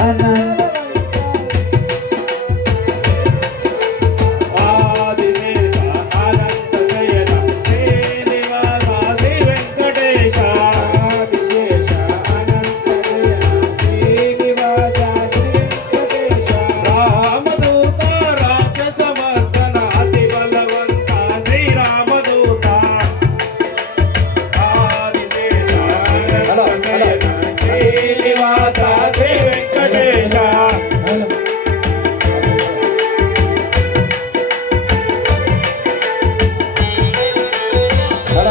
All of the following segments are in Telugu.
ana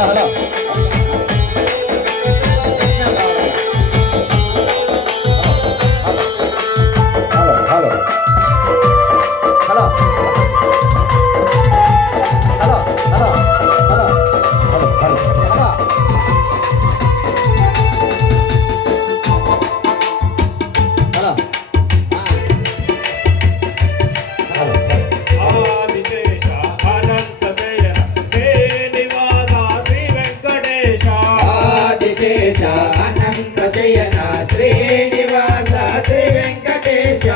ഹലോ ഹലോ అనంత శయన శ్రీనివాస శ్రీ వెంకటేశ.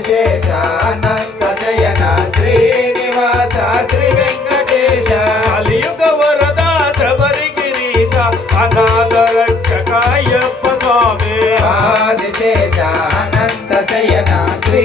విశేషానంద శయన శ్రీనివాస శ్రీ వెంకటేశ. కలియుగ వరద శబరి గిరీశ అనాథ రక్షకాయప్ప స్వామి. ఆదిశేషానంద శయన శ్రీ